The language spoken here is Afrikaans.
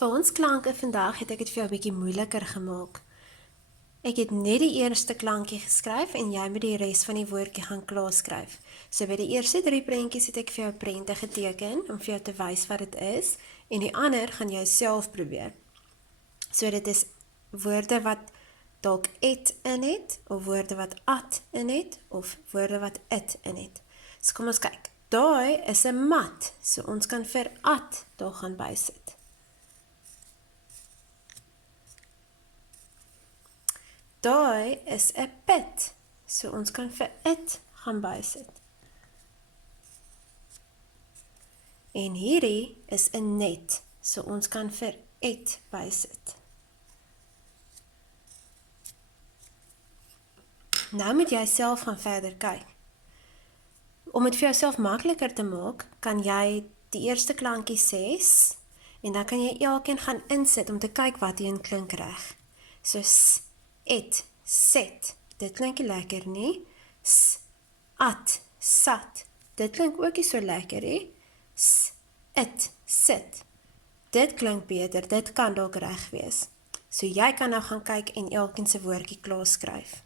Vir ons klanke vandag het ek dit vir jou 'n bietjie moeiliker gemaak. Ek het net die eerste klankie geskryf en jy moet die res van die woordjie gaan klaarskryf. So by die eerste 3 prentjies het ek vir jou prente geteken om vir jou te wys wat dit is en die ander gaan jy self probeer. So dit is woorde wat dalk et in het of woorde wat at in het of woorde wat it in het. So kom ons kyk. Daai is 'n mat, so ons kan vir at daar gaan bysit. Daai is 'n pit, so ons kan vir it gaan bysit. En hierdie is 'n net, so ons kan vir et bysit. Nou moet jy self gaan verder kyk. Om dit vir jouself makliker te maak, kan jy die eerste klankie sê en dan kan jy elkeen gaan insit om te kyk wat een klink reg. So s, et, set, dit klink nie lekker nie. S, at, sat, dit klink ook nie so lekker nie. S, it, sit, dit klink beter, dit kan dalk reg wees. So jy kan nou gaan kyk en elkeen se woordjie klaar skryf.